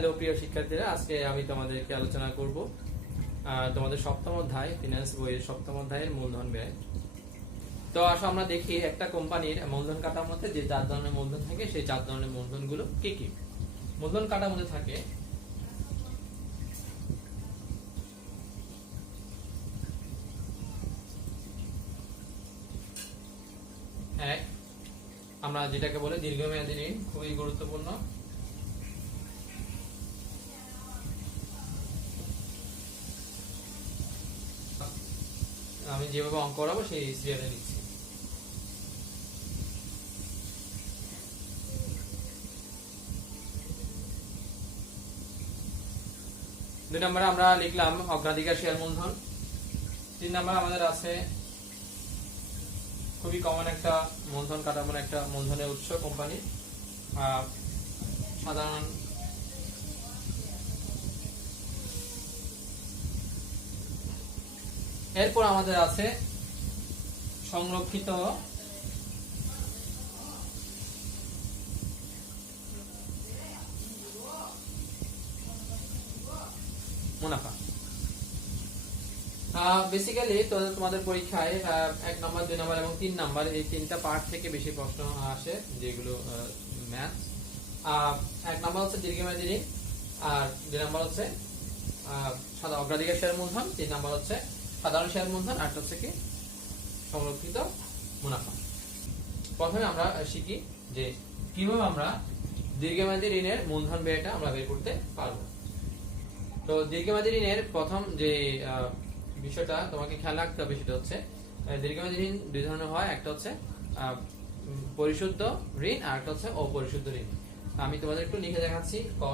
Hello প্রিয় শিক্ষার্থীরা, আজকে আমি তোমাদেরকে আলোচনা করব তোমাদের সপ্তম অধ্যায় ফিনান্স বইয়ের সপ্তম অধ্যায়ের মূলধন ব্যয়। তো আসো আমরা দেখি একটা কোম্পানির মূলধন কাঠামোতে যে 4 ধরনের মূলধন থাকে সেই 4 ধরনের মূলধনগুলো কি কি। মূলধন কাঠামোতে থাকে এক, আমরা যেটাকে বলে দীর্ঘমেয়াদী ঋণ, খুবই গুরুত্বপূর্ণ। আমি যেভাবে অঙ্ক করাবো সেই সিরিয়ালে নিচ্ছি। দুই নম্বরে আমরা লিখলাম অগ্রাধিকার শেয়ার মূলধন। 3 নম্বর আমাদের আছে খুবই কমন একটা মূলধন কাঠামোর একটা মূলধনের উৎস কোম্পানি, সাধারণ এরপর আমাদের আছে সংরক্ষিত মুনাফা। বেসিক্যালি তোমাদের পরীক্ষায় 1 নম্বর 2 নম্বর এবং 3 নম্বর এই 3টা পার্ট থেকে বেশি প্রশ্ন আসে, যেগুলো ম্যাথ। 1 নম্বর হচ্ছে দীর্ঘমেয়াদী ঋণ, আর 2 নম্বর হচ্ছে সাদা অগ্রাধিকার শেয়ার মূলধন, 3 নম্বর হচ্ছে সাধারণ শেয়ার মূলধন, আর হচ্ছে কি সংরক্ষিত মুনাফা। প্রথমে আমরা শিখি যে কিভাবে আমরা দীর্ঘমেয়াদী ঋণের মূলধন ব্যয়টা আমরা বের করতে পারবো। তো দীর্ঘমেয়াদী ঋণের প্রথম যে বিষয়টা তোমাকে খেয়াল রাখতে হবে সেটা হচ্ছে দীর্ঘমেয়াদী ঋণ 2 ধরনের হয়, একটা হচ্ছে পরিশুদ্ধ ঋণ আর একটা হচ্ছে অপরিশুদ্ধ ঋণ। আমি তোমাদের একটু লিখে দেখাচ্ছি। ক,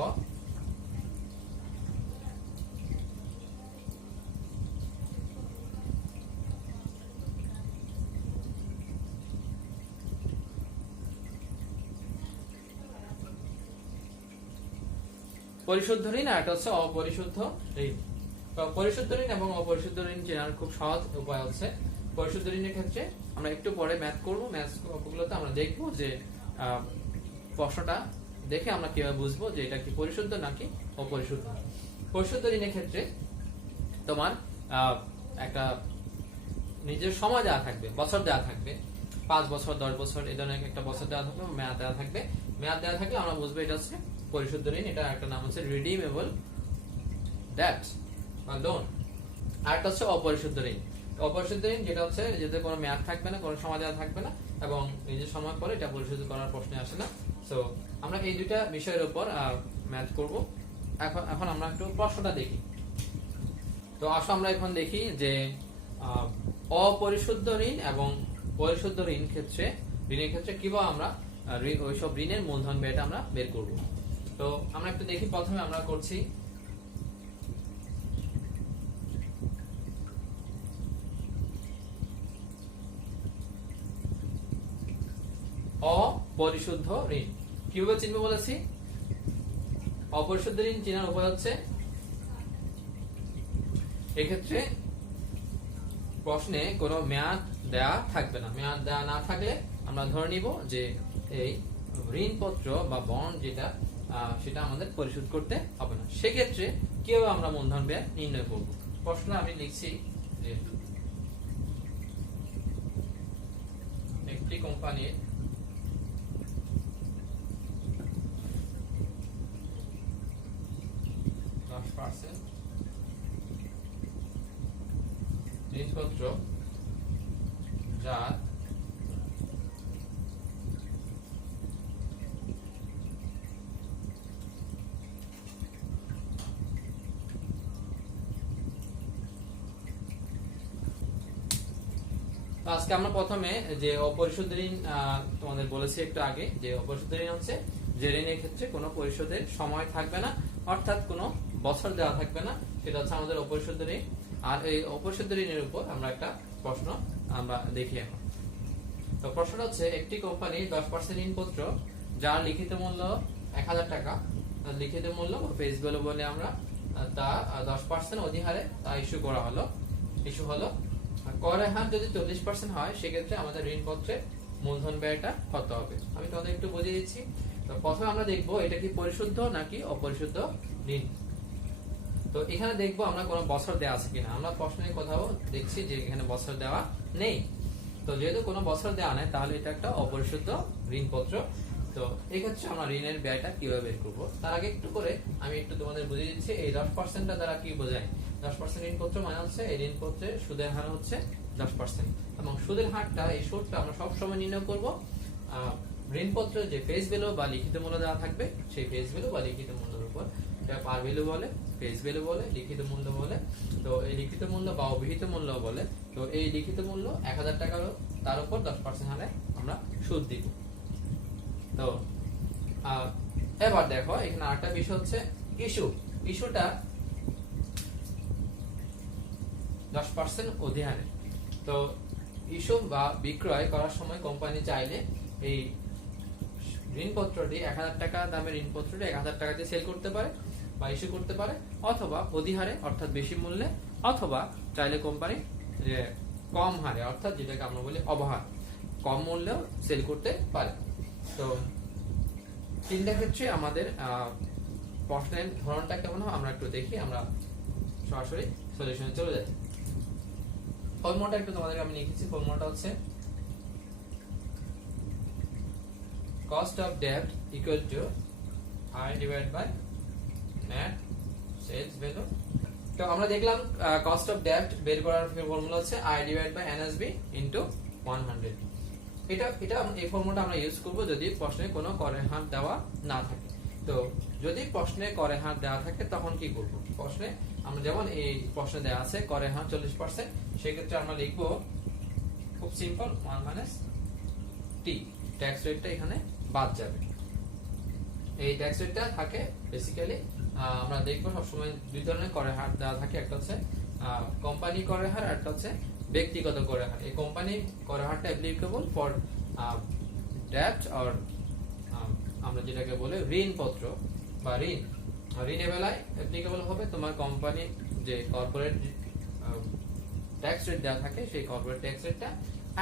পরিশুদ্ধ ঋণ আর একটা হচ্ছে অপরিশুদ্ধ ঋণ। পরিশুদ্ধ ঋণ এবং অপরিশুদ্ধ ঋণ চেনার খুব সহজ উপায় হচ্ছে, পরিশুদ্ধ ঋণের ক্ষেত্রে আমরা একটু পরে ম্যাথ করব, ম্যাথগুলোতে আমরা দেখব যে প্রশ্নটা দেখে আমরা কিভাবে বুঝবো যে এটা কি পরিশুদ্ধ নাকি অপরিশুদ্ধ। পরিশুদ্ধ ঋণের ক্ষেত্রে তোমার একটা নিজের সময় দেওয়া থাকবে, বছর দেওয়া থাকবে, 5 বছর 10 বছর এই ধরনের একটা বছর দেওয়া থাকবে, মেয়াদ দেওয়া থাকবে। মেয়াদ দেওয়া থাকলে আমরা বুঝবো এটা হচ্ছে পরিশুদ্ধ ঋণ। এটা একটা নাম হচ্ছে রিডিমেবল ডেট বা লোন। আর একটা হচ্ছে অপরিশুদ্ধ ঋণ। অপরিশুদ্ধ ঋণ যেটা হচ্ছে যেটা কোনো মেয়াদ থাকবে না, কোনো সময় দেওয়া থাকবে না এবং নিজের সময় পরে এটা পরিশোধ করার প্রশ্ন আসে না। সো আমরা এই দুইটা বিষয়ের উপর ম্যাথ করব। এখন আমরা একটু প্রশ্নটা দেখি। তো আসো আমরা এখন দেখি যে অপরিশুদ্ধ ঋণ এবং পরিশুদ্ধ ঋণের ক্ষেত্রে কিভাবে আমরা ওইসব ঋণের মূলধন ব্যয়টা আমরা বের করব। তো আমরা একটু দেখি। প্রথমে আমরা করছি অপরিশুদ্ধ ঋণ। কিভাবে চিনবো বলেছি? অপরিশুদ্ধ ঋণ চেনার উপায় হচ্ছে, এক্ষেত্রে প্রশ্নে কোনো মেয়াদ দেয়া থাকবে না। মেয়াদ দেয়া না থাকলে আমরা ধরে নিব যে এই ঋণপত্র বা বন্ড যেটা সেটা আমাদের পরিশোধ করতে হবে না। সেক্ষেত্রে কিভাবে আমরা মূলধন ব্যয় নির্ণয় করব? প্রশ্ন আমি লিখছি যে একটি কোম্পানির ঋণপত্র যার আজকে আমরা প্রথমে যে অপরিশুদ্ধ ঋণ তোমাদের বলেছি একটু আগে, যে অপরিশুদ্ধ ঋণ হচ্ছে যে ঋণের ক্ষেত্রে কোনো পরিশোধের সময় থাকবে না, অর্থাৎ কোনো বছর দেওয়া থাকবে না, সেটা হচ্ছে আমাদের অপরিশুদ্ধ ঋণ। আর এই অপরিশুদ্ধ ঋণের উপর আমরা একটা প্রশ্ন আমরা দেখি এখন। তো প্রশ্নটা হচ্ছে, একটি কোম্পানি 10% ঋণপত্র যার লিখিত মূল্য 1000 টাকা, লিখিত মূল্য ফেস ভ্যালু বলে আমরা, তা 10% অধিহারে তা ইস্যু হলো। করের হার যদি 40% হয়, সেক্ষেত্রে আমাদের ঋণপত্রের মূলধন ব্যয়টা কত হবে? আমি তোমাদের একটু বুঝিয়ে দিচ্ছি। তো প্রথমে আমরা দেখব এটা কি পরিশুদ্ধ নাকি অপরিশুদ্ধ ঋণ। তো এখানে দেখবো আমরা কোনো বছর দেওয়া আছে কিনা। আমরা প্রশ্নের কোথাও দেখছি যে এখানে বছর দেওয়া নেই। তো যেহেতু কোনো বছর দেওয়া নেই তাহলে এটা একটা অপরিশুদ্ধ ঋণপত্র। তো এই ক্ষেত্রে আমরা ঋণের ব্যয়টা কিভাবে বের করবো তার আগে একটু করে আমি একটু তোমাদের বুঝিয়ে দিচ্ছি এই 10%টা দ্বারা কি বোঝায়। 10% ঋণপত্র মানে হচ্ছে এই ঋণপত্রের সুদের হার হচ্ছে 10% এবং সুদের হারটা এই সুদটা আমরা সবসময় নির্ণয় করবো ঋণপত্রের যে ফেস ভ্যালু বা লিখিত মূল্য দেওয়া থাকবে সেই ফেস ভ্যালু বা লিখিত মূল্যের উপর। এটা পার ভ্যালু বলে, ফেস ভ্যালু বলে, লিখিত মূল্য বলে। তো এই লিখিত মূল্য বা অভিহিত মূল্য বলে। তো এই লিখিত মূল্য 1000 টাকার তার উপর 10% হারে আমরা সুদ দিব। তো এবার দেখো এখানে আরেকটা বিষয় হচ্ছে ইস্যুটা 10% অধিহারে। তো ইস্যু বা বিক্রয় করার সময় কোম্পানি চাইলে এই ঋণপত্রটি 1000 টাকা দামের ঋণপত্রটি 1000 টাকা দিয়ে সেল করতে পারে বা ইস্যু করতে পারে, অথবা অধিহারে অর্থাৎ বেশি মূল্যে, অথবা চাইলে কোম্পানি কম হারে অর্থাৎ যেটাকে আমরা বলি অবহার কম মূল্যেও সেল করতে পারে। তো তিনটা ক্ষেত্রে আমাদের প্রশ্নের ধরনটা কেমন হয় আমরা একটু দেখি, আমরা সরাসরি সলিউশনে চলে যাই। ফর্মুলাটা একটু তোমাদের আমি লিখেছি। ফর্মুলাটা হচ্ছে cost of debt equal to I divided by net sales value। তো আমরা দেখলাম cost of debt বের করার ফর্মুলা হচ্ছে I divided by NSB into 100। এটা এই ফর্মুলাটা আমরা ইউজ করব যদি প্রশ্নে কোনো করের হার দেওয়া না থাকে। তো যদি প্রশ্নে করের হার দেওয়া থাকে তখন কি করব। প্রশ্নে আমরা যেমন এই প্রশ্নে দেওয়া আছে করের হার 40%, সেই ক্ষেত্রে আমরা লিখব খুব সিম্পল 1 - t। ট্যাক্স রেটটা এখানে বাদ যাবে। এই ট্যাক্স রেটটা থাকে বেসিক্যালি আমরা দেখবো সবসময় দুই ধরনের করের হার দেওয়া থাকে, একটা হচ্ছে কোম্পানি করের হার, একটা হচ্ছে ব্যক্তিগত করের হার। এই কোম্পানি করের হারটা অ্যাপ্লিকেবল ফর ডেট অর আমরা যেটাকে বলে ঋণপত্র বা ঋণের বেলায় অ্যাপ্লিকেবল হবে তোমার কোম্পানি যে কর্পোরেট ট্যাক্স রেট দেওয়া থাকে সেই কর্পোরেট ট্যাক্স রেটটা।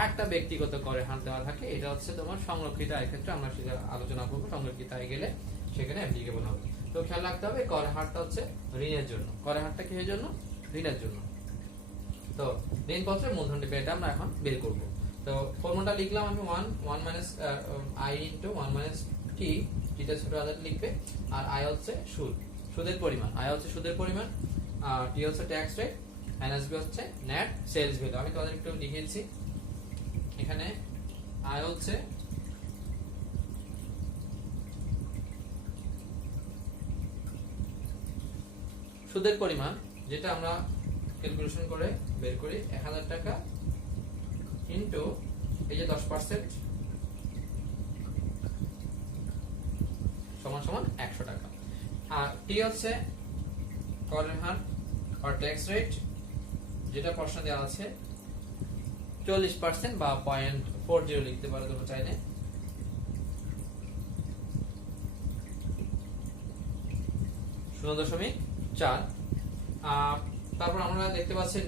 একটা ব্যক্তিগত করের হার দেওয়া থাকে, এটা হচ্ছে তোমার সংরক্ষিত আয়ের ক্ষেত্রে আমরা সেটা আলোচনা করবো। সংরক্ষিত আয় গেলে সেখানে অ্যাপ্লিকেবল হবে। তো খেয়াল রাখতে হবে করের হারটা হচ্ছে ঋণের জন্য। করের হারটা কিসের জন্য? ঋণের জন্য। তো ঋণপত্রের মূলধনটি এটা আমরা এখন বের করব। তো ফর্মুলাটা লিখলাম আমি 1 - I into 1 - t। টিটা ছোট হাতের লিখবে। আর আয় হচ্ছে সুদের পরিমাণ। আয় হচ্ছে সুদের পরিমাণ, আর টি হচ্ছে ট্যাক্স রেট, এনএসবি হচ্ছে নেট সেলস ভ্যালু। আমি তোমাদের একটু লিখেছি এখানে আয় হচ্ছে সুদের পরিমাণ, যেটা আমরা ক্যালকুলেশন করে বের করি 1000 টাকা ইনটু এই যে 10% সমান সমান 100 টাকা। আর টি হচ্ছে করের হার আর ট্যাক্স রেট, যেটা প্রশ্ন দেওয়া আছে 40% বা 0.40 লিখতে পারো তোমরা চাইলে। শূন্য দশমিক 4। তারপর আমরা দেখতে পাচ্ছি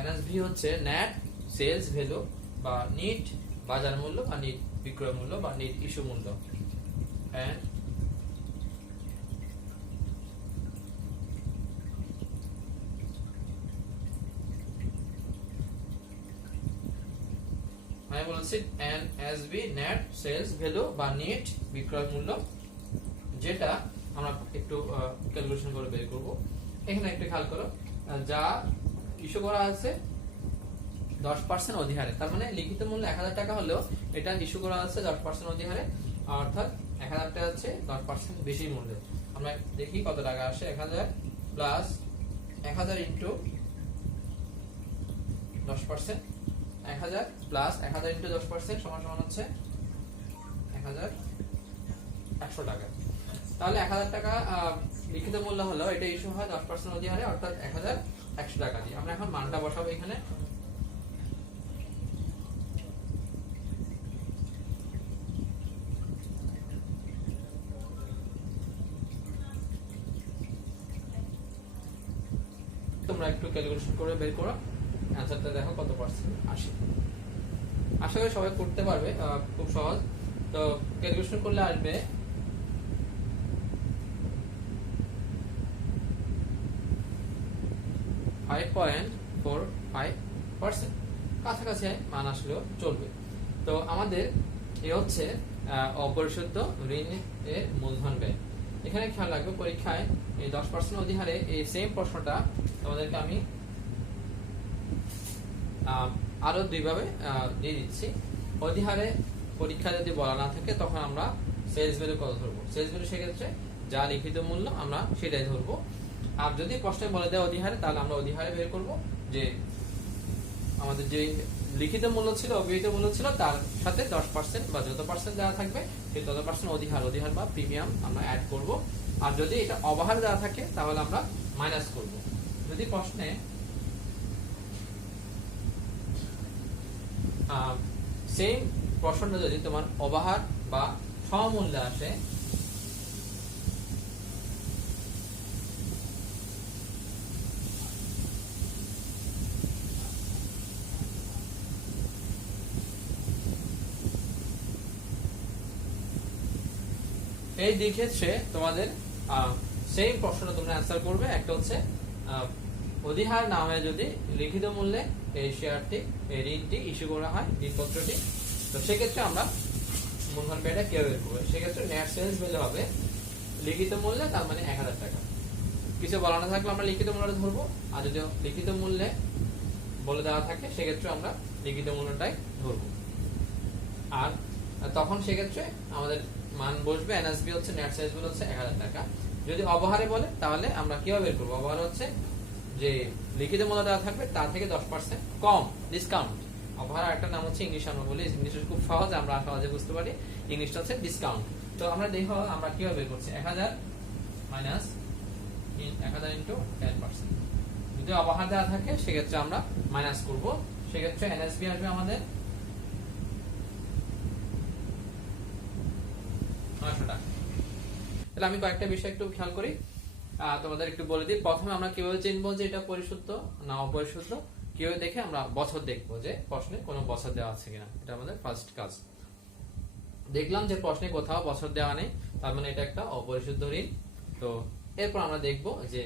এনএসবি হচ্ছে নেট সেলস ভ্যালু বা নিট বাজার মূল্য বা নিট বিক্রয় মূল্য বা নিট ইস্যু মূল্য। আমি বলছি এনএসবি নেট সেলস ভ্যালু বা নিট বিক্রয় মূল্য, যেটা আমরা একটু ক্যালকুলেশন করে বের করব। এখানে একটু খেয়াল করো, যা ইস্যু করা আছে 10% অধিহারে, তার মানে লিখিত মূল্য 1000 টাকা হলেও এটা ইস্যু করা আছে 10% অধিহারে, অর্থাৎ 1000 টাকা হচ্ছে 10% বেশি মূল্য। আমরা দেখি কত টাকা আসে। 1000 প্লাস 1000 ইন্টু 10%, 1000 প্লাস 1000 ইন্টু 10% সমান সমান হচ্ছে 1100 টাকা। তাহলে 1000 টাকা লিখিত মূল্য হলো, এটা ইস্যু হয় 10% অধিহারে অর্থাৎ 1100 টাকা দিয়ে। আমরা এখন মানটা বসাবো এখানে। তোমরা একটু ক্যালকুলেশন করে বের করো, অ্যানসারটা দেখো কত পার্সেন্ট আসে। আশা করি সবাই করতে পারবে, খুব সহজ। তো ক্যালকুলেশন করলে আসবে 5.45%, কাছাকাছি মান আসলেও চলবে। তো আমাদের এ হচ্ছে অপরিশোধিত ঋণ এর মূলধন ব্যয়। এখানে খেয়াল রাখবে পরীক্ষায় এই 10% অধিহারে এই সেম প্রশ্নটা তোমাদেরকে আমি আরো দুইভাবে দিয়ে দিচ্ছি। অধিহারে পরীক্ষা যদি বলা না থাকে তখন আমরা সেলস ভ্যালু কত ধরবো, সেলস ভ্যালু সেক্ষেত্রে যা লিখিত মূল্য আমরা সেটাই ধরবো। আর যদি প্রশ্নে বলে দেয় অধিহারে, তাহলে আমরা অধিহারে বের করব যে আমাদের যে লিখিত মূল্য ছিল অব্যয়িত মূল্য ছিল তার সাথে 10% বা যত পার্সেন্ট দেওয়া থাকবে সেই তত পার্সেন্ট অধিহার বা প্রিমিয়াম আমরা অ্যাড করব। আর যদি এটা অবহার দেওয়া থাকে তাহলে আমরা মাইনাস করব। যদি প্রশ্নে সেম প্রশ্নটা যদি তোমার অবহার বা সমমূল্যে আসে, এই দুই ক্ষেত্রে তোমাদের সেম প্রশ্নটা তোমরা অ্যান্সার করবে। একটা হচ্ছে অধিহার নামে যদি লিখিত মূল্যে এই শেয়ারটি এই ঋণটি ইস্যু করা হয়, ঋণপত্রটি, তো সেক্ষেত্রে আমরা মূলধন ব্যয়টা কিভাবে বের করবো, সেক্ষেত্রে নেট সেলস ভ্যালু হবে লিখিত মূল্যে, তার মানে 1000 টাকা। কিছু বলা না থাকলে আমরা লিখিত মূল্যটা ধরবো, আর যদি লিখিত মূল্যে বলে দেওয়া থাকে সেক্ষেত্রে আমরা লিখিত মূল্যটাই ধরবো। আর তখন সেক্ষেত্রে আমাদের মান বসবে এনএসবি হচ্ছে নেট সেলস ভ্যালু হচ্ছে 1000 টাকা। যদি অবহারে বলে তাহলে আমরা কিভাবে বের করবো, অবহার হচ্ছে যে লিখিত মূল্য দেওয়া থাকবে তার থেকে 10% কম ডিসকাউন্ট। অবহার একটা নাম হচ্ছে ইংলিশ, আমরা বলি ইংলিশে খুব সহজ, আমরা সহজে বুঝতে পারি, ইংলিশটা হচ্ছে ডিসকাউন্ট। তো আমরা দেখো আমরা কিভাবে বের করছি, 1000 মাইনাস 1000 ইন্টু 10%। যদি অবহার দেওয়া থাকে সেক্ষেত্রে আমরা মাইনাস করব, সেক্ষেত্রে এনএসবি আসবে আমাদের 900 টাকা। তাহলে আমি কয়েকটা বিষয় একটু খেয়াল করি, তোমাদের একটু বলে দিই। প্রথমে আমরা কিভাবে চিনবো যে এটা পরিশুদ্ধ না অপরিশুদ্ধ, কিভাবে দেখে আমরা বছর দেখবো যে প্রশ্নে কোনো বছর দেওয়া আছে কিনা, এটা আমাদের ফার্স্ট কাজ। দেখলাম যে প্রশ্নে কোথাও বছর দেওয়া নেই, তার মানে এটা একটা অপরিশুদ্ধ ঋণ। তো এরপর আমরা দেখবো যে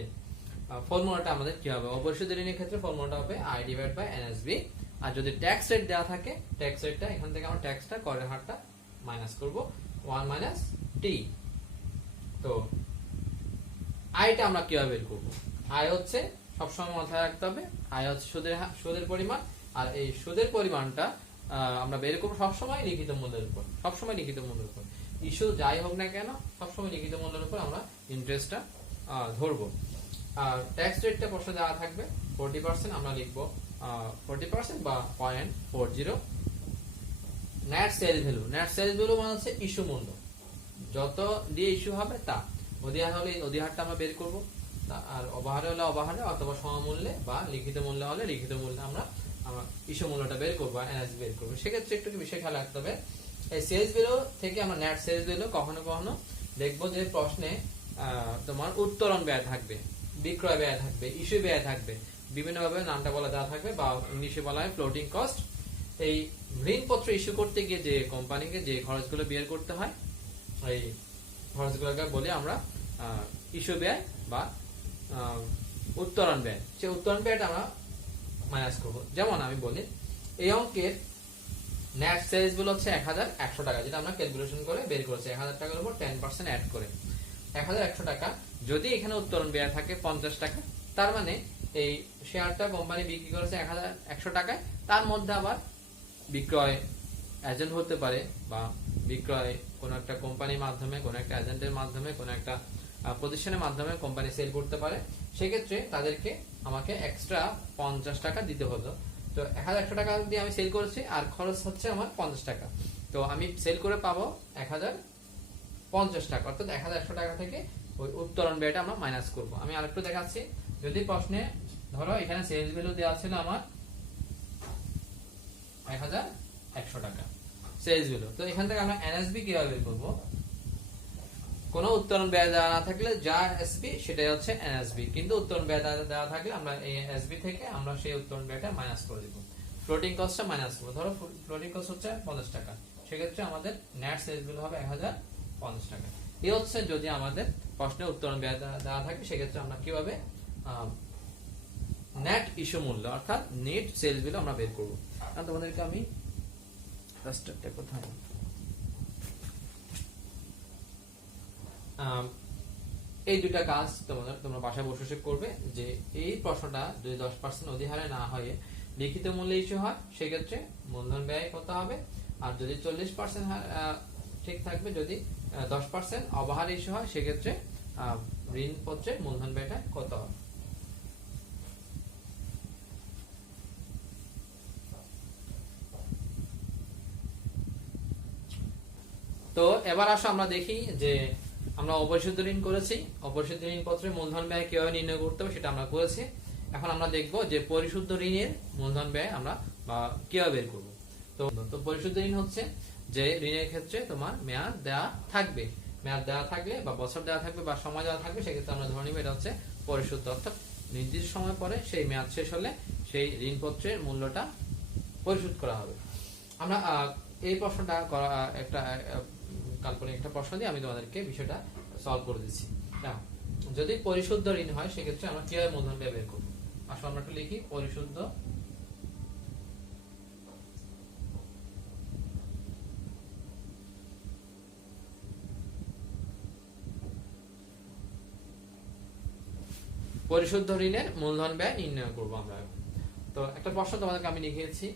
ফর্মুলাটা আমাদের কি হবে। অপরিশুদ্ধ ঋণের ক্ষেত্রে ফর্মুলাটা হবে আই ডিভাইড বাই এনএসবি। আর যদি ট্যাক্স রেট দেওয়া থাকে, ট্যাক্স রেটটা এখান থেকে আমরা ট্যাক্সটা করের হারটা মাইনাস করব, 1 মাইনাস টি। তো আয়টা আমরা কিভাবে বের করব, আয় হচ্ছে সবসময় মাথায় রাখতে হবে, আয় হচ্ছে সুদের পরিমাণ, আর এই সুদের পরিমাণটা আমরা বের করবো সবসময় লিখিত মূল্যের উপর, সবসময় লিখিত মূল্যের উপর, ইস্যু যাই হোক না কেন সবসময় লিখিত মূল্যের উপর আমরা ইন্টারেস্টটা ধরবো। আর ট্যাক্স রেটটা প্রশ্নে দেওয়া থাকবে 40%, আমরা লিখবো 40% বা 0.40। Net sale value, net sale value মানে হচ্ছে ইস্যু মূল্য, যত দিয়ে ইস্যু হবে তা। অধিহার হলে অধিহারটা আমরা বের করব, আর অবহারে হলে অবহারে, অথবা সমমূল্যে বা লিখিত মূল্য হলে লিখিত মূল্যে আমরা ইস্যু মূল্যটা বের করবো, এনএসবি বের করবো। সেক্ষেত্রে একটু বিষয় খেয়াল রাখতে হবে, এই সেলস ভ্যালু থেকে আমরা নেট সেলস ভ্যালু কখনো কখনো দেখবো যে প্রশ্নে তোমার উত্তোলন ব্যয় থাকবে, বিক্রয় ব্যয় থাকবে, ইস্যু ব্যয় থাকবে, বিভিন্নভাবে নামটা বলা দেওয়া থাকবে, বা ইংলিশে বলা হয় ফ্লোটিং কস্ট। এই ঋণপত্র ইস্যু করতে গিয়ে যে কোম্পানিকে যে খরচগুলো বের করতে হয়, এই খরচগুলোকে বলি আমরা ইস্যু ব্যয় বা উত্তোলন ব্যয়। সেই উত্তোলন ব্যয়টা আমরা মাইনাস করবো। যেমন আমি বলি এই অঙ্কের নেট সেলস গুলো হচ্ছে 1100 টাকা, যেটা আমরা ক্যালকুলেশন করে বের করেছি। 1000 টাকার উপর 10% অ্যাড করে 1100 টাকা। যদি এখানে উত্তোলন ব্যয় থাকে 50 টাকা, তার মানে এই শেয়ারটা কোম্পানি বিক্রি করেছে 1100 টাকায়, তার মধ্যে আবার বিক্রয় এজেন্ট হতে পারে, বা বিক্রয় কোন একটা কোম্পানির মাধ্যমে, কোন একটা এজেন্টের মাধ্যমে, কোন একটা প্রতিষ্ঠানের মাধ্যমে কোম্পানি সেল করতে পারে। সেক্ষেত্রে তাদেরকে আমাকে এক্সট্রা 50 টাকা দিতে হলো। তো 1100 টাকা দিয়ে আমি সেল করেছি, আর খরচ হচ্ছে আমার 50 টাকা। তো আমি সেল করে পাবো 1050 টাকা, অর্থাৎ 1100 টাকা থেকে ওই উত্তোলন ব্যয়টা আমরা মাইনাস করব। আমি আরেকটু দেখাচ্ছি। যদি প্রশ্নে ধরো এখানে সেলস ভ্যালু দেওয়া ছিল আমার 1100 টাকা সেলস ভ্যালু, তো এখান থেকে আমরা এনএসবি কিভাবে বের করব। কোন উত্তোলন ব্যয় দেওয়া না থাকলে যা এসবি সেটাই হচ্ছে এনএসবি, কিন্তু উত্তোলন ব্যয় দেওয়া থাকলে আমরা এই এসবি থেকে আমরা সেই উত্তোলন ব্যয়টা মাইনাস করে দিব, ফ্লোটিং কস্টটা মাইনাস করব। ধরো ফ্লোটিং কস্ট হচ্ছে 50 টাকা, সেক্ষেত্রে আমাদের নেট সেলস বিল হবে 1050 টাকা। এই হচ্ছে যদি আমাদের প্রশ্নের উত্তরণ ব্যয় দেওয়া থাকে, সেক্ষেত্রে আমরা কিভাবে নেট ইস্যু মূল্য অর্থাৎ নেট সেলস বিল আমরা বের করব। কারণ তোমাদেরকে আমি রাস্টারটা কোথায় এই দুটা কাজ তোমরা বাসায় বসে করবে, যে এই প্রশ্নটা যদি 10% অধিহারে না হয়ে লিখিত মূল্যে ইস্যু হয় সেক্ষেত্রে মূলধন ব্যয় কত হবে, আর যদি 40% ঠিক থাকবে, যদি 10% অবহারে ইস্যু হয় সেক্ষেত্রে ঋণপত্রের মূলধন ব্যয়টা কত হবে। তো এবার আসো আমরা দেখি যে আমরা অপরিশোধিত ঋণ করেছি, অপরিশোধিত ঋণ পত্রের মূলধন ব্যয় কিভাবে নির্ণয় করতে হবে সেটা আমরা করেছি। এখন আমরা দেখব যে পরিশুদ্ধ ঋণের মূলধন ব্যয় আমরা কিভাবে বের করব। তো পরিশুদ্ধ ঋণ হচ্ছে যে ঋণের ক্ষেত্রে তোমার মেয়াদ দেওয়া থাকবে, মেয়াদ দেওয়া থাকলে বা বছর দেওয়া থাকবে বা সময় দেওয়া থাকবে, সেক্ষেত্রে আমরা ধরে নিব এটা হচ্ছে পরিশুদ্ধ, অর্থাৎ নির্দিষ্ট সময় পরে সেই মেয়াদ শেষ হলে সেই ঋণপত্রের মূল্যটা পরিশোধ করা হবে। আমরা এই প্রশ্নটা একটা কাল্পনিক একটা প্রশ্ন দিয়ে আমি তোমাদেরকে বিষয়টা সলভ করে দিচ্ছি। যদি পরিশুদ্ধ ঋণ হয় সেক্ষেত্রে আমরা কিভাবে মূলধন ব্যয় বের করব। আসলে আমরা একটু লিখি পরিশুদ্ধ পরিশুদ্ধ ঋণের মূলধন ব্যয় নির্ণয় করব আমরা। তো একটা প্রশ্ন তোমাদেরকে আমি লিখেছি,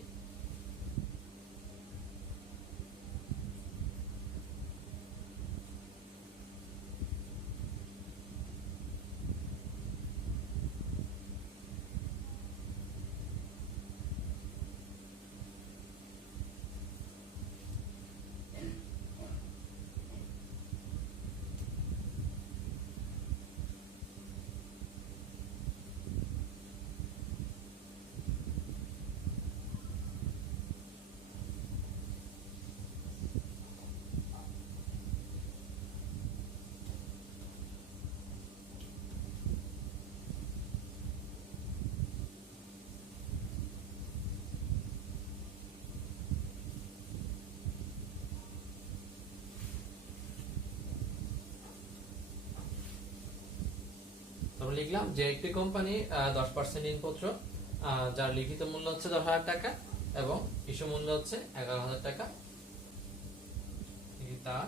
আমরা লিখলাম যে একটি কোম্পানি 10% ঋণপত্র যার লিখিত মূল্য হচ্ছে 10,000 টাকা এবং ইস্যু মূল্য হচ্ছে 11,000 টাকা, তার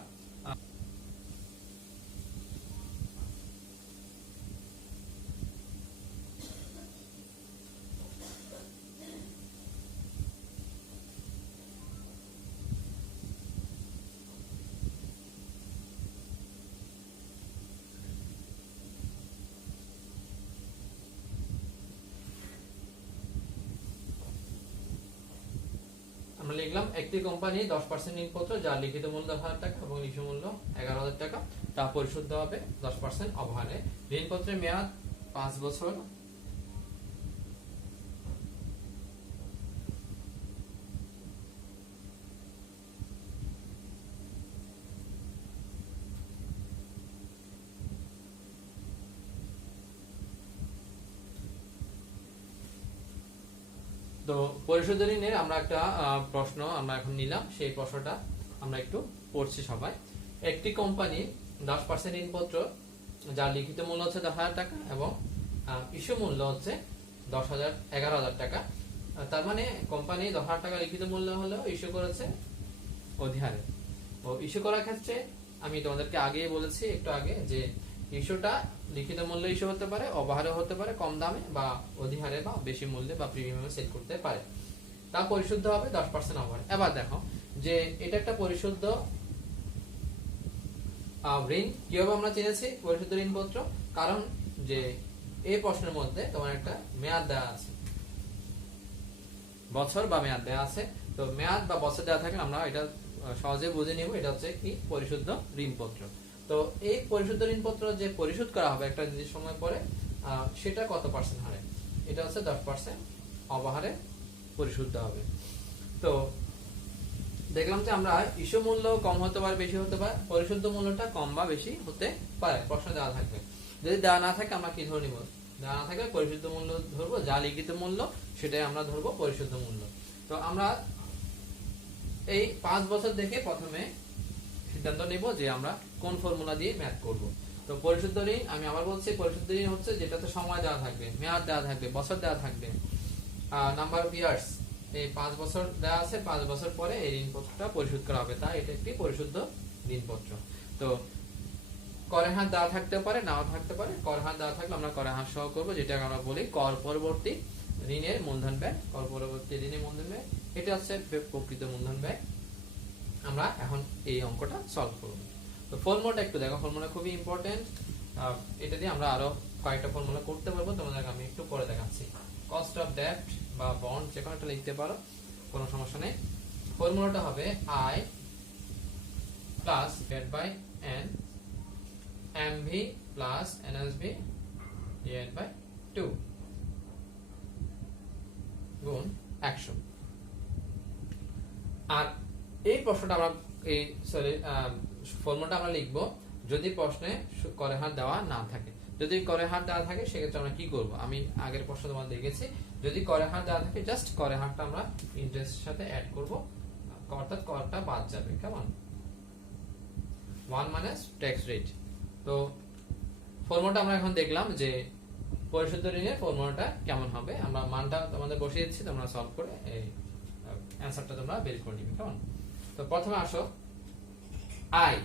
আমরা লিখলাম একটি কোম্পানি 10% ঋণপত্র যার লিখিত মূল্য 10,000 টাকা এবং ইস্যু মূল্য 11,000 টাকা, তা পরিশোধ হবে 10% অবহারে। ঋণপত্রের মেয়াদ 5 বছর। তো পরিশোধ ঋণের আমরা একটা প্রশ্ন আমরা এখন নিলাম, সেই প্রশ্নটা আমরা একটু পড়ছি সবাই। একটি কোম্পানি 10% ঋণপত্র যার লিখিত মূল্য হচ্ছে 10,000 টাকা এবং ইস্যু মূল্য হচ্ছে 11,000 টাকা, তার মানে কোম্পানি 10,000 টাকা লিখিত মূল্য হলেও ইস্যু করেছে অধিহারে। ও ইস্যু করার ক্ষেত্রে আমি তোমাদেরকে আগেই বলেছি একটু আগে যে ইস্যুটা লিখিত মূল্য ইস্যু হতে পারে, অবহারে হতে পারে, কম দামে বা অধিহারে বা বেশি মূল্যে বা প্রিমিয়ামে সেল করতে পারে, তা পরিশুদ্ধ হবে 10% অবহারে। এবার দেখো যে এটা একটা পরিশুদ্ধ ঋণ কিভাবে আমরা চিনেছি পরিশুদ্ধ ঋণপত্র, কারণ যে এই প্রশ্নের মধ্যে তোমার একটা মেয়াদ দেওয়া আছে, বছর বা মেয়াদ দেওয়া আছে। তো মেয়াদ বা বছর দেওয়া থাকলে আমরা এটা সহজে বুঝে নিব এটা হচ্ছে কি পরিশুদ্ধ ঋণপত্র। তো এই পরিশুদ্ধ ঋণপত্র যে পরিশোধ করা হবে একটা নির্দিষ্ট সময় পরে, সেটা কত পার্সেন্ট হারে, এটা হচ্ছে 10% অবহারে পরিশুদ্ধ হবে। তো দেখলাম যে আমরা ইস্যু মূল্য কম হতে পারে, বেশি হতে পারে, পরিশুদ্ধ মূল্যটা কম বা বেশি হতে পারে, প্রশ্ন দেওয়া থাকবে। যদি দেওয়া না থাকে আমরা কি ধরে নিব, দেওয়া না থাকলে পরিশুদ্ধ মূল্য ধরবো, যা লিখিত মূল্য সেটাই আমরা ধরবো পরিশুদ্ধ মূল্য। তো আমরা এই 5 বছর দেখে প্রথমে সিদ্ধান্ত নেব যে আমরা কোন ফর্মুলা দিয়ে ম্যাথ করব। তো পরিশুদ্ধ ঋণ আমি আবার বলছি, পরিশুদ্ধ ঋণ হচ্ছে যেটাতে সময় দেওয়া থাকবে, মেয়াদ দেওয়া থাকবে, বছর দেওয়া থাকবে, নাম্বার অফ ইয়ার্স, এই 5 বছর দেওয়া আছে, 5 বছর পরে এই ঋণপত্রটা পরিশোধ করা হবে, তাই এটা একটি পরিশুদ্ধ ঋণপত্র। তো করে হার দেওয়া থাকতে পারে, নাও থাকতে পারে। কর হার দেওয়া থাকলে আমরা করে হার সহ করবো, যেটাকে আমরা বলি কর পরবর্তী ঋণের মূলধন ব্যয়। কর পরবর্তী ঋণের মূলধন ব্যয়, এটা হচ্ছে প্রকৃত মূলধন ব্যয়। আমরা এখন এই অঙ্কটা সলভ করব। তো ফর্মুলাটা একটু দেখো, ফর্মুলা খুবই ইম্পর্টেন্ট। এটা দিয়ে আমরা আরো কয়েকটা ফর্মুলা করতে পারবো, তোমাদেরকে আমি একটু পরে দেখাচ্ছি। কস্ট অফ ডেট বা বন্ড যে কোনো একটা লিখতে পারো, কোনো সমস্যা নেই। ফর্মুলাটা হবে I plus date by N MV plus NSV divide by 2 গুণ 100। আর এই প্রশ্নটা আমরা ফর্মুলাটা আমরা লিখবো যদি প্রশ্নে করে হার দেওয়া না থাকে। যদি করে হার দেওয়া থাকে সেক্ষেত্রে আমরা কি করব, আমি আগের প্রশ্ন তোমাদের দেখেছি, যদি করে হার দেওয়া থাকে জাস্ট করে হারটা আমরা ইন্টারেস্টের সাথে অ্যাড করব, অর্থাৎ করটা বাদ যাবে। কেমন 1 মাইনাস ট্যাক্স রেট। তো ফর্মুলাটা আমরা এখন দেখলাম যে পরিশুদ্ধ ঋণের ফর্মুলাটা কেমন হবে। আমরা মানটা তোমাদের বসিয়ে দিচ্ছি, তোমরা সলভ করে এই অ্যানসারটা তোমরা বের করে নিবে। কেমন, তো প্রথমে আসো আই,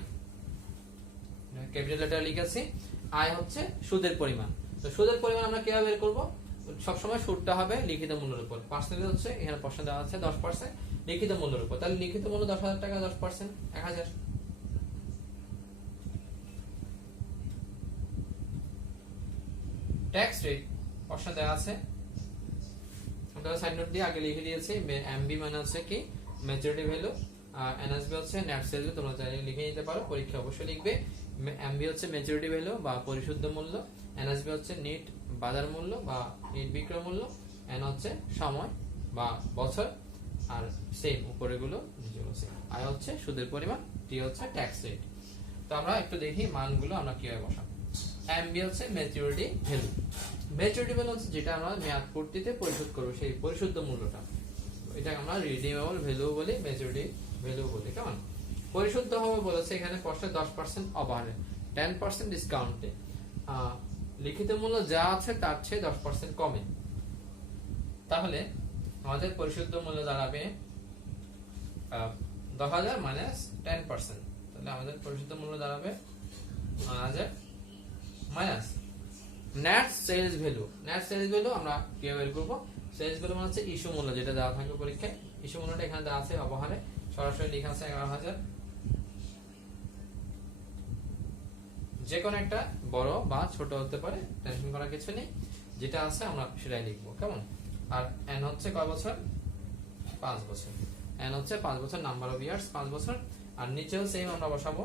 ক্যাপিটাল লেটার লিখেছি। আই হচ্ছে সুদের পরিমাণ। তো সুদের পরিমাণ আমরা কিভাবে বের করব, সবসময় সুদটা হবে লিখিত মূল্যের উপর। পার্সেন্টেজ হচ্ছে এখানে প্রশ্ন দেওয়া আছে 10%, লিখিত মূল্যের উপর। তাহলে লিখিত মূল্য 10,000 টাকা, 10% 1000। ট্যাক্স রেট প্রশ্ন দেওয়া আছে, আমরা সাইড নোট দিয়ে আগে লিখে দিয়েছি। এমবি মানে হচ্ছে কি ম্যাচুরিটি ভ্যালু, আর এনএসবি হচ্ছে নেট সেলস, তোমরা চাইলে লিখে নিতে পারো, পরীক্ষা অবশ্যই লিখবে। এমবি হচ্ছে ম্যাচুরিটি ভ্যালু বা পরিশুদ্ধ মূল্য, এনএসবি হচ্ছে নেট বাজার মূল্য বা নেট বিক্রয় মূল্য, এন হচ্ছে সময় বা বছর, আর সেম উপরেগুলো আই হচ্ছে সুদের পরিমাণ, টি হচ্ছে ট্যাক্স রেট। তো আমরা একটু দেখি মানগুলো আমরা কিভাবে বসাবো। এমবি হচ্ছে ম্যাচুরিটি ভ্যালু। ম্যাচুরিটি ভ্যালু হচ্ছে যেটা আমরা মেয়াদ পূর্তিতে পরিশোধ করব, সেই পরিশুদ্ধ মূল্যটা, এটা আমরা রিডিমেবল ভ্যালু বলি, ম্যাচুরিটি ভ্যালু বলি। কেমন, পরিশুদ্ধ হবে বলেছে এখানে প্রশ্নে 10% অফারে, 10% ডিসকাউন্টে, লিখিত মূল্য যা আছে তার চেয়ে 10% কমে। তাহলে আমাদের পরিশুদ্ধ মূল্য দাঁড়াবে 10,000 মাইনাস 10%। তাহলে আমাদের পরিশুদ্ধ মূল্য দাঁড়াবে 9,000 minus net sales value. Net sales value আমরা কিভাবে বের করব, সেলস ভ্যালু মানে হচ্ছে ইস্যু মূল্য, যেটা দেওয়া থাকবে পরীক্ষায়। ইস্যু মূল্যটা এখানে দেওয়া আছে অবহারে, সরাসরি লেখা আছে 11,000। যে কোনো একটা বড় বা ছোট হতে পারে, টেনশন করার কিছু নেই, যেটা আছে আমরা সেটাই লিখবো। কেমন, আর এন হচ্ছে কয় বছর, 5 বছর। এন হচ্ছে 5 বছর, নাম্বার অফ ইয়ার্স 5 বছর। আর নিচেও সেম আমরা বসাবো।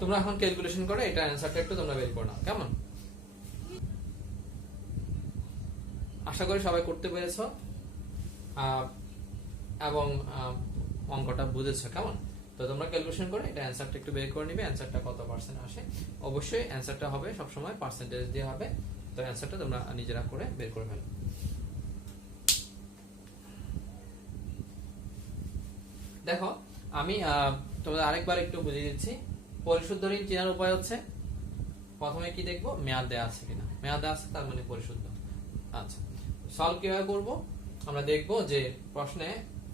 তোমরা এখন ক্যালকুলেশন করে এটা অ্যানসারটা একটু তোমরা বের করে নাও। কেমন, আশা করি সবাই করতে পেরেছো এবং অঙ্কটা বুঝেছো। কেমন, তো তোমরা ক্যালকুলেশন করে এটা অ্যানসারটা একটু বের করে নিবে, অ্যানসারটা কত পার্সেন্ট আসে। অবশ্যই অ্যানসারটা হবে সবসময় পার্সেন্টেজ দিয়ে হবে, তো অ্যানসারটা তোমরা নিজেরা করে বের করে ফেলো। দেখো আমি তোমাদের আরেকবার একটু বুঝিয়ে দিচ্ছি। পরিশুদ্ধ ঋণ চেনার উপায় হচ্ছে প্রথমে কি দেখবো, মেয়াদ দেওয়া আছে কিনা। মেয়াদ দেওয়া আছে তার মানে পরিশুদ্ধ। আচ্ছা, সলভ কিভাবে করব, আমরা দেখবো যে প্রশ্নে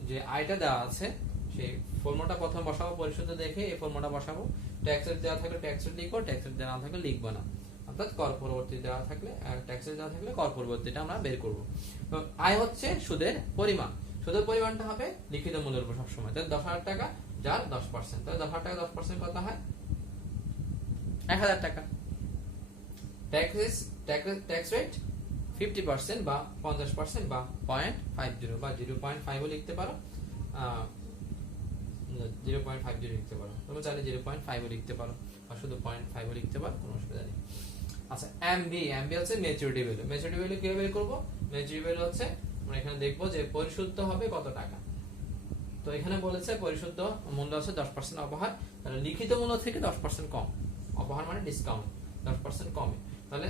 যে আয়টা দেওয়া আছে সেই ফর্মুলাটা প্রথমে বসাবো, পরিশুদ্ধ দেখে এই ফর্মুলাটা বসাবো। ট্যাক্স রেট দেওয়া থাকলে ট্যাক্স রেট লিখবো, ট্যাক্স রেট দেওয়া না থাকলে লিখবো না। অর্থাৎ কর পরবর্তী দেওয়া থাকলে, ট্যাক্স রেট দেওয়া থাকলে কর পরবর্তীটা আমরা বের করব। তো আয় হচ্ছে সুদের পরিমাণ, সুদের পরিমাণটা হবে লিখিত মূল্যের উপর সবসময়। তাহলে 10,000 টাকা যার 10%, তাহলে 10,000 টাকা 10% কত হয়, 1,000 টাকা। ট্যাক্স রেট 50% বা 50% বা 0.50 বা 0.5 লিখতে পারো, 0.50 লিখতে পারো, তোমরা চাইলে 0.5 লিখতে পারো বা শুধু 0.5 লিখতে পারো, কোনো অসুবিধা নেই। আচ্ছা, এমবি হচ্ছে ম্যাচুরিটি ভ্যালু। ম্যাচুরিটি ভ্যালু কিভাবে বের করব, ম্যাচুরিটি ভ্যালু হচ্ছে আমরা এখানে দেখবো যে পরিশুদ্ধ হবে কত টাকা। তো এখানে বলেছে পরিশুদ্ধ মূল্য হচ্ছে 10% অপহার, তাহলে লিখিত মূল্য থেকে 10% কম। অপহার মানে ডিসকাউন্ট, 10% কমে, তাহলে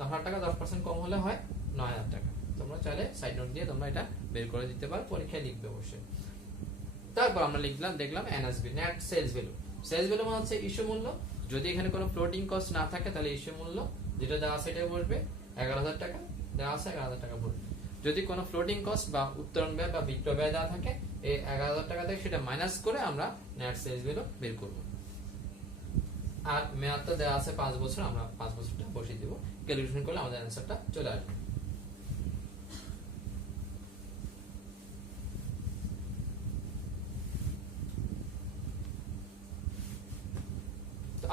10,000 টাকা 10% কম হলে হয় 9,000 টাকা। তোমরা চাইলে সাইড নোট দিয়ে তোমরা এটা বের করে দিতে পারো, পরীক্ষায় লিখবে অবশ্যই। তারপর আমরা দেখলাম NSB, net sales value. Sales value মানে হচ্ছে ইস্যু মূল্য। যদি এখানে কোনো ফ্লোটিং কস্ট না থাকে তাহলে ইস্যু মূল্য যেটা দেওয়া আছে এটাই বসবে, 11,000 টাকা দেওয়া আছে, 11,000 টাকা বসবে। যদি কোনো ফ্লোটিং কস্ট বা উত্তোলন ব্যয় বা বিক্রয় ব্যয় দেওয়া থাকে, এই 11,000 টাকা থেকে সেটা মাইনাস করে আমরা নেট সেলস ভ্যালু বের করব। আর মেয়াদটা দেওয়া আছে 5 বছর, আমরা 5 বছরটা বসিয়ে দেব, ক্যালকুলেশন করলে আমাদের অ্যানসারটা চলে আসবে।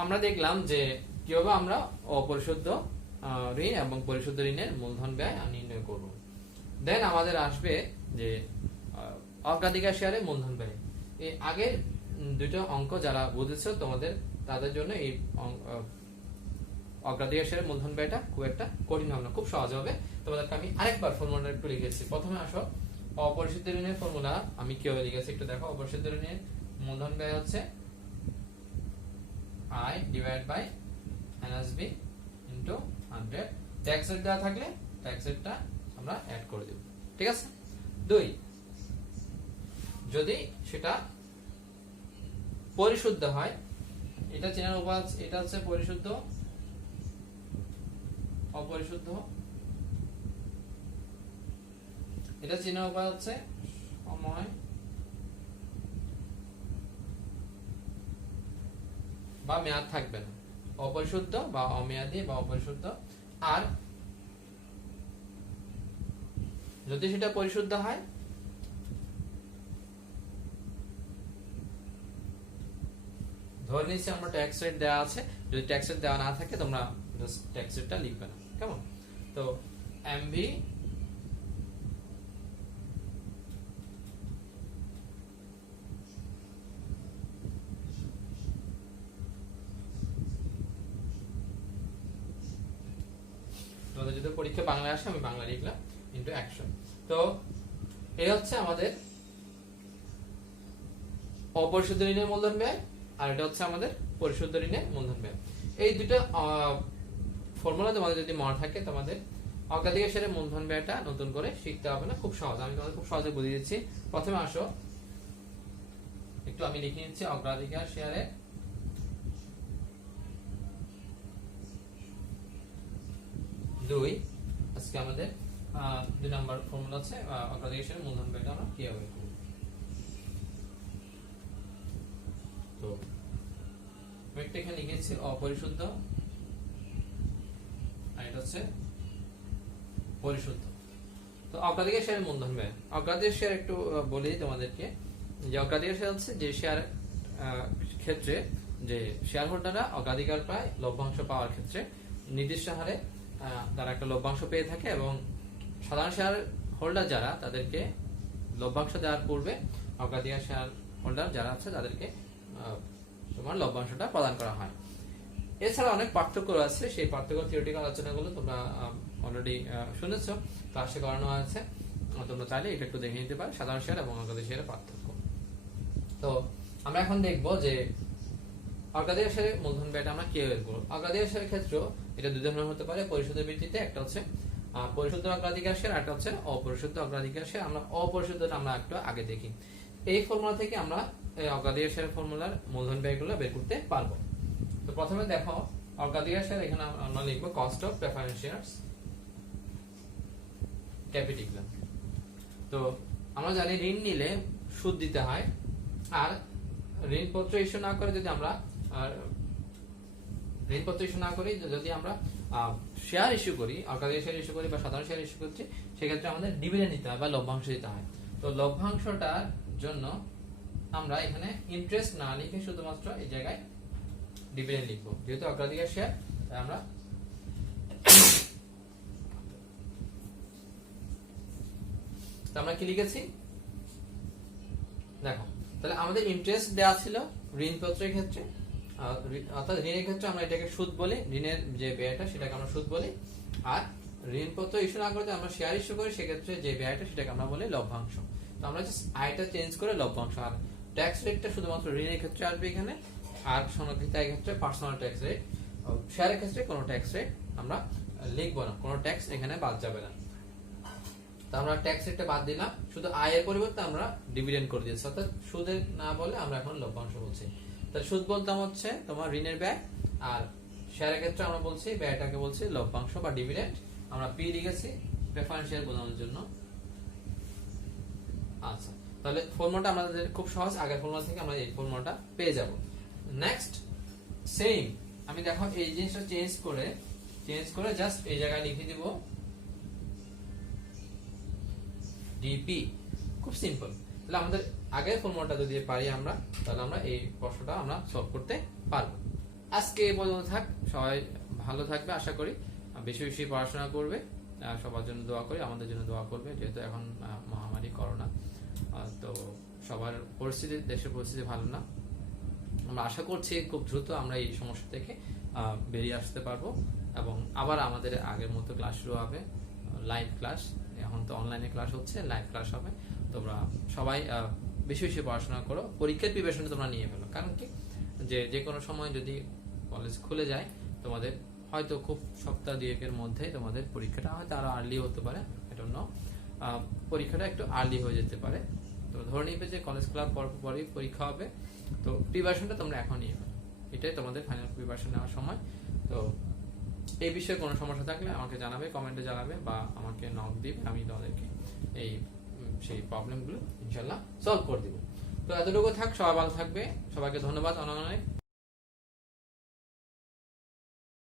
আমরা দেখলাম যে কিভাবে আমরা অপরিশোধ্য ঋণ এবং পরিশোধ্য ঋণের মূলধন ব্যয় নির্ণয় করব। দেন আমাদের আসবে যে অগ্রাধিকার শেয়ারে মূলধন ব্যয়। এই আগের দুটো অঙ্ক যারা বুঝেছো তোমাদের তাদের জন্য এই অগ্রাধিকার শেয়ারে মূলধন ব্যয়টা খুব একটা কঠিন হবে না, খুব সহজ হবে। তোমাদেরকে আমি আরেকবার ফর্মুলাটা একটু লিখেছি। প্রথমে আসো, অপরিশোধ্য ঋণের ফর্মুলা আমি কিভাবে লিখেছি একটু দেখো। অপরিশোধ্য ঋণের মূলধন ব্যয় হচ্ছে I divided by NSB into 100। Tax rate দেওয়া থাকলে ট্যাক্স রেটটা আমরা অ্যাড করে দেব, ঠিক আছে। 2, যদি সেটা পরিশুদ্ধ হয়, এটা চেনার উপায়, এটা হচ্ছে পরিশুদ্ধ অপরিশুদ্ধ, এটা চেনার উপায় হচ্ছে সময় বা মেয়াদ থাকবে না, অপরিশুদ্ধ বা অমেয়াদী বা অপরিশুদ্ধ। আর যদি সেটা পরিশুদ্ধ হয়, ধরে নিচ্ছি আমরা ট্যাক্স রেট দেওয়া আছে, যদি ট্যাক্স রেট দেওয়া না থাকে তোমরা ট্যাক্স রেটটা লিখবে না, কেমন? তো এমভি তোমাদের যদি পরীক্ষা বাংলায় আসে আমি বাংলা লিখলাম ইনটু 100। তো এই হচ্ছে আমাদের অপরিশোধিত ঋণের মূলধন ব্যয়, আর এটা হচ্ছে আমাদের পরিশোধিত ঋণের মূলধন ব্যয়। এই দুটো ফর্মুলা তোমাদের যদি মনে থাকে, তোমাদের অগ্রাধিকার শেয়ারের মূলধন ব্যয়টা নতুন করে শিখতে হবে না, খুব সহজ। আমি তোমাদের খুব সহজে বুঝিয়ে দিচ্ছি। প্রথমে আসো, একটু আমি লিখে নিচ্ছি অগ্রাধিকার শেয়ারের দুই। আজকে আমাদের 2 নম্বর ফর্মুলা আছে অগ্রাধিকার শেয়ারের মূলধন ব্যয়টা আমরা কিভাবে করব। তো একটা এখানে লিখেছি অপরিশুদ্ধ, আর এটা হচ্ছে পরিশুদ্ধ। তো অগ্রাধিকার শেয়ারের মূলধন ব্যয়, অগ্রাধিকার শেয়ার একটু বলি তোমাদেরকে যে অগ্রাধিকার শেয়ার হচ্ছে যে শেয়ার ক্ষেত্রে যে শেয়ার হোল্ডাররা অগ্রাধিকার পায় লভ্যাংশ পাওয়ার ক্ষেত্রে নির্দিষ্ট হারে তারা একটা লভ্যাংশ পেয়ে থাকে, এবং সাধারণ শেয়ার হোল্ডার যারা তাদেরকে লভ্যাংশ দেওয়ার পূর্বে অগ্রাধিকার শেয়ার হোল্ডার যারা আছে তাদেরকে তোমার লভ্যাংশটা প্রদান করা হয়। এছাড়া অনেক পার্থক্য আছে, সেই পার্থক্য থিওরিটিক্যাল আলোচনাগুলো তোমরা অলরেডি শুনেছো, ক্লাসে করানো আছে, তোমরা চাইলে এটা একটু দেখে নিতে পারো, সাধারণ শেয়ার এবং অগ্রাধিকার শেয়ারের পার্থক্য। তো আমরা এখন দেখবো যে অগ্রাধিকার শেয়ারের মূলধন ব্যয়টা আমরা কিভাবে করব। অগ্রাধিকার শেয়ারের ক্ষেত্রে এটা দুই ধরনের হতে পারে, পরিশোধের ভিত্তিতে, একটা হচ্ছে পরিশুদ্ধ অগ্রাধিকার শেয়ার, একটা হচ্ছে অপরিশুদ্ধ অগ্রাধিকার শেয়ার। আমরা অপরিশুদ্ধটা আমরা একটু আগে দেখি। এই ফর্মুলা থেকে আমরা অগ্রাধিকার শেয়ারের ফর্মুলার মূলধন ব্যয়গুলো বের করতে পারবো। তো প্রথমে দেখো অগ্রাধিকার শেয়ার, এখানে আমরা লিখবো cost of preference shares, capital. তো আমরা জানি ঋণ নিলে সুদ দিতে হয়, আর ঋণপত্র ইস্যু না করে যদি আমরা যদি আমরা শেয়ার ইস্যু করি, অগ্রাধিকার শেয়ার ইস্যু করি বা সাধারণ শেয়ার ইস্যু করছি, সেক্ষেত্রে আমাদের ডিভিডেন্ড দিতে হয় বা লভ্যাংশ দিতে হয়। তো লভ্যাংশটার জন্য আমরা এখানে ইন্টারেস্ট না লিখে শুধুমাত্র এই জায়গায় ডিভিডেন্ড লিখবো, যেহেতু অগ্রাধিকার শেয়ার তাই আমরা কি লিখেছি দেখো। তাহলে আমাদের ইন্টারেস্ট দেওয়া ছিল ঋণপত্রের ক্ষেত্রে, অর্থাৎ ঋণের ক্ষেত্রে আমরা এটাকে সুদ বলি, ঋণের যে ব্যয়টা সেটাকে আমরা সুদ বলি। আর ঋণপত্র ইস্যু না করতে আমরা শেয়ার ইস্যু করি, সেক্ষেত্রে যে ব্যয়টা সেটাকে আমরা বলি লভ্যাংশ। তো আমরা জাস্ট আয়টা চেঞ্জ করে লভ্যাংশ, আর ট্যাক্স রেটটা শুধুমাত্র ঋণের ক্ষেত্রে আসবে এখানে, আর সংরক্ষিত আয়ের ক্ষেত্রে পার্সোনাল ট্যাক্স রেট। শেয়ারের ক্ষেত্রে কোনো ট্যাক্স রেট আমরা লিখবো না, কোনো ট্যাক্স এখানে বাদ যাবে না। তো আমরা ট্যাক্স রেটটা বাদ দিলাম, শুধু আয়ের পরিবর্তে আমরা ডিভিডেন্ড করে দিয়েছি, অর্থাৎ সুদের না বলে আমরা এখন লভ্যাংশ বলছি। তাহলে সুদ বলতাম হচ্ছে তোমার ঋণের ব্যয়, আর শেয়ারের ক্ষেত্রে আমরা বলছি ব্যয়টাকে বলছি লভ্যাংশ বা ডিভিডেন্ড। আমরা পি লিখেছি প্রেফারেন্সিয়াল বোঝানোর জন্য। আচ্ছা, তাহলে ফর্মুলাটা আমাদের খুব সহজ, আগের ফর্মুলা থেকে আমরা এই ফর্মুলাটা পেয়ে যাব। নেক্সট সেম আমি দেখো এই জিনিসটা চেঞ্জ করে জাস্ট এই জায়গায় লিখে দিব ডিপি, খুব সিম্পল। তাহলে আমাদের আগের ফর্মুলাটা যদি পারি আমরা, তাহলে আমরা এই প্রশ্নটা আমরা সলভ করতে পারবো। আজকে এই পর্যন্ত থাক, সবাই ভালো থাকবে আশা করি, বেশি বেশি পড়াশোনা করবে, সবার জন্য দোয়া করি, আমাদের জন্য দোয়া করবে, যেহেতু এখন মহামারী করোনা, তো সবার পরিস্থিতি, দেশের পরিস্থিতি ভালো না। আমরা আশা করছি খুব দ্রুত আমরা এই সমস্যা থেকে বেরিয়ে আসতে পারবো, এবং আবার আমাদের আগের মতো ক্লাস শুরু হবে, লাইভ ক্লাস। এখন তো অনলাইনে ক্লাস হচ্ছে, লাইভ ক্লাস হবে। তোমরা সবাই বেশি বেশি পড়াশোনা করো, পরীক্ষার প্রিপারেশন তোমরা নিয়ে ফেলো। কারণ কি, যে কোনো সময় যদি কলেজ খুলে যায় তোমাদের, হয়তো খুব সপ্তাহ দুয়েকের মধ্যে তোমাদের পরীক্ষাটা হয়তো আরো আর্লি হতে পারে, এটা ন পরীক্ষাটা একটু আর্লি হয়ে যেতে পারে। তো ধরে নিবে যে কলেজ ক্লাব পরই পরীক্ষা হবে, তো প্রিপারেশনটা তোমরা এখন নিয়ে ফেলো, এটাই তোমাদের ফাইনাল প্রিপারেশন নেওয়ার সময়। তো এই বিষয়ে কোনো সমস্যা থাকলে আমাকে জানাবে, কমেন্টে জানাবে, বা আমাকে নক দিবে, আমি তোমাদেরকে সেই প্রবলেমগুলো ইনশাল্লাহ সলভ করে দিব। তো এতটুকু থাক, সবাই ভালো থাকবে, সবাইকে ধন্যবাদ অনেক অনেক।